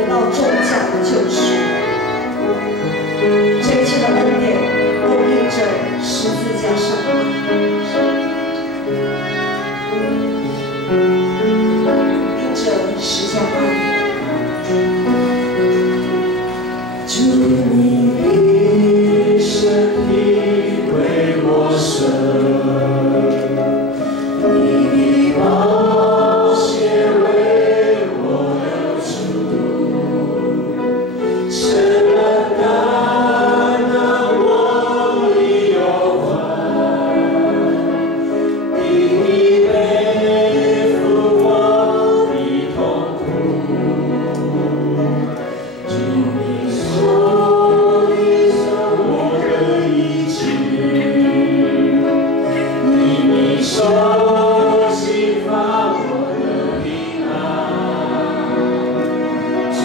得到重价的救赎。这一切的恩典都因着十字架上的，因着十架爱。主你的身体为我舍，你的宝血为我流出，深恩感让我已有还，因你背负我的痛苦，主你所的伤我可医治，因你手心发我的平安，主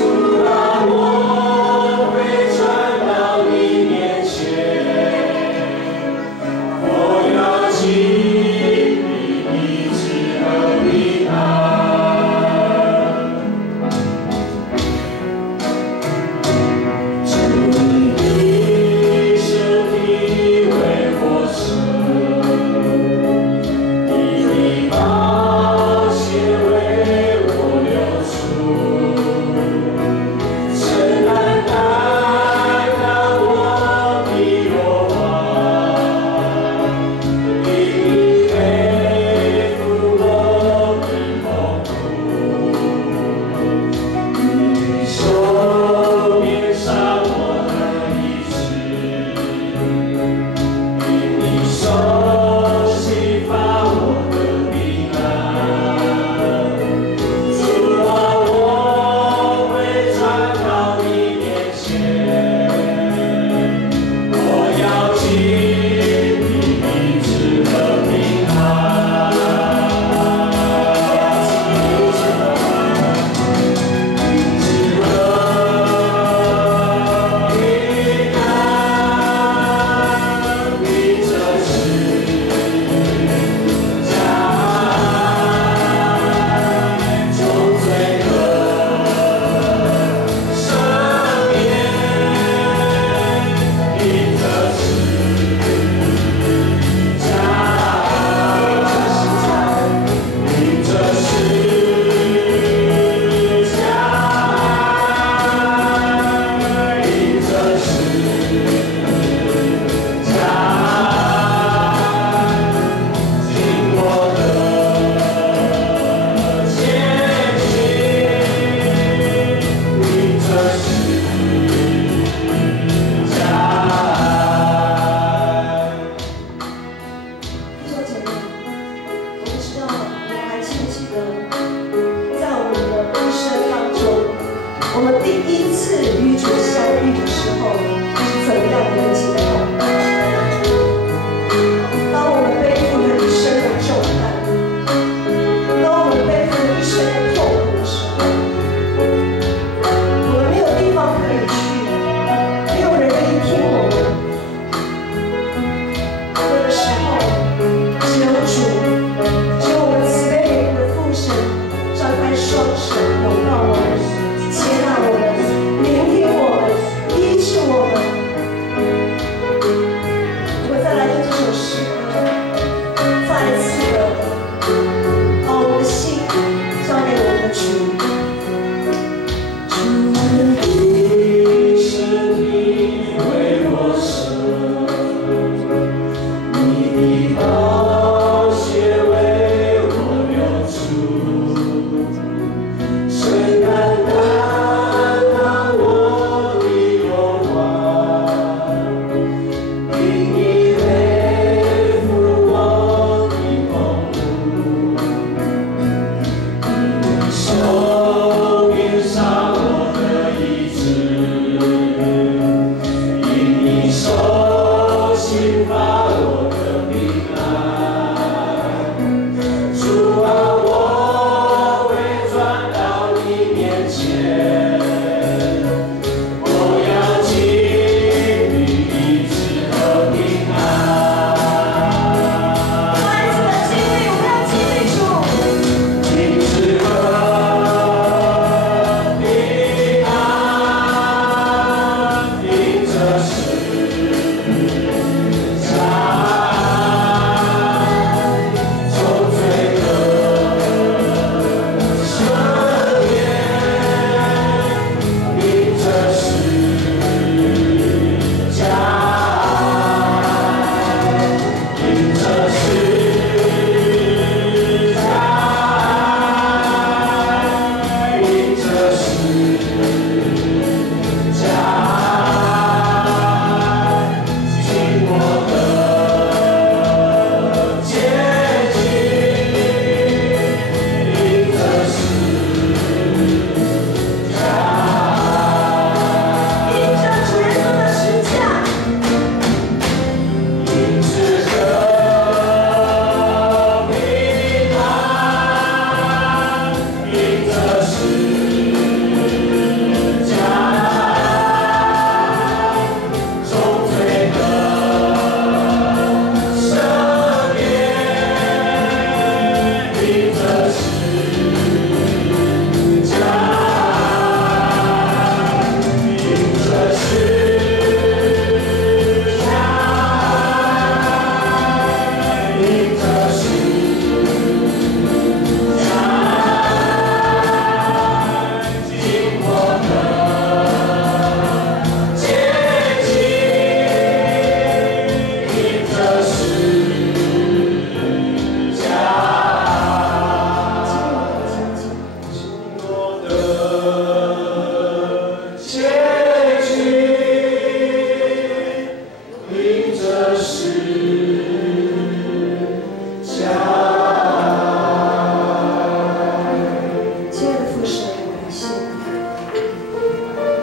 啊，我会传到你面前，我要经历医治和平安。主你的身体为我舍，你的宝血为我流出，深恩感让我的忧患，因你背负我的痛苦，你手边上我的医治，因你手心发我的平安，主啊，我会传到你面前，我要经历医治和平安，医治和平安，因着十架重罪和赦免，因着十架，因着十架，因着十架，经我的前行，因着十架。弟兄姐妹，我不知道你还记不记得，在我们的一生当中，我们第一次与主相遇的时候是怎么样的一个经历？当我们背负了一生的重担，当我们背负了一生的痛苦的时候，我们没有地方可以去，没有人可以听我们。那个时候，只有主，只有我们慈悲怜悯的父神，张开双手拥抱我们，接纳我们，聆听我们，医治我们，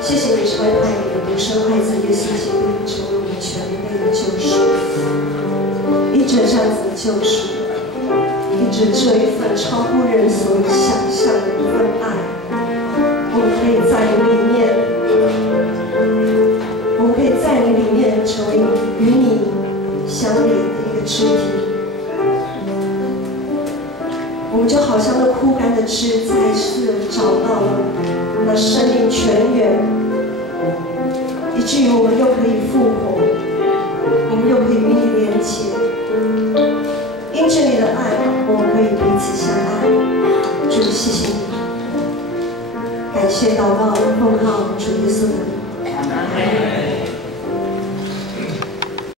谢谢你成为爱你的独生爱子耶稣基督，成为我们全人类的救赎。因着这样子的救赎，因着这一份超乎人所想象的一份爱，我们可以在你里面，我们可以在你里面成为与你相连的一个肢体。我们就好像那枯干的枝，再次找到了那生命泉源，以至于我们又可以复活，我们又可以与你连结。因着你的爱，我们可以彼此相爱。主，谢谢你，感谢祷告，奉靠主耶稣的名。